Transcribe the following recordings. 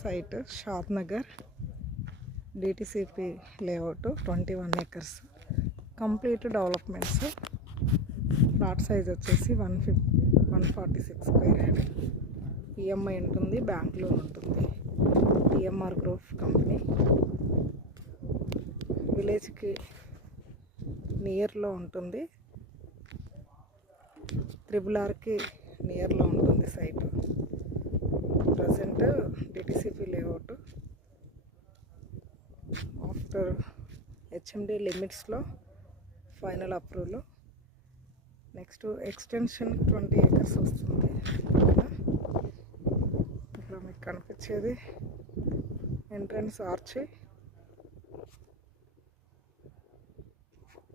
Site Shadnagar DTCP layout 21 acres complete developments. Plot size వచ్చేసి 146 square yard. EMI ఉంటుంది, bank loan ఉంటుంది. TMR group company. విలేజ్కి నియర్లో ఉంటుంది, RRRకి నియర్లో ఉంటుంది site. Present DTCP layout after HMD లిమిట్స్లో final approval. Next extension 20 acres వస్తుంది. ఇక్కడ మీకు కనిపించేది entrance arch.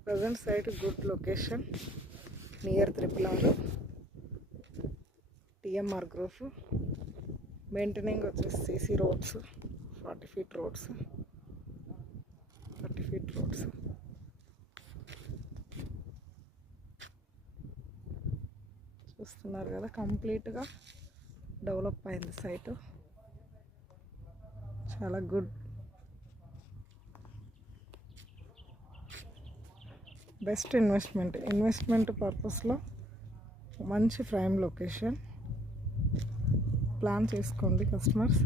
Present site good location near RRR. TMR group. Maintaining వచ్చేసి CC roads, 40 feet roads, 30 feet roads. చూస్తున్నారు కదా, కంప్లీట్గా డెవలప్ అయింది సైటు. చాలా గుడ్, బెస్ట్ ఇన్వెస్ట్మెంట్ పర్పస్లో మంచి ప్రైమ్ లొకేషన్. ప్లాన్ చేసుకోండి కస్టమర్స్.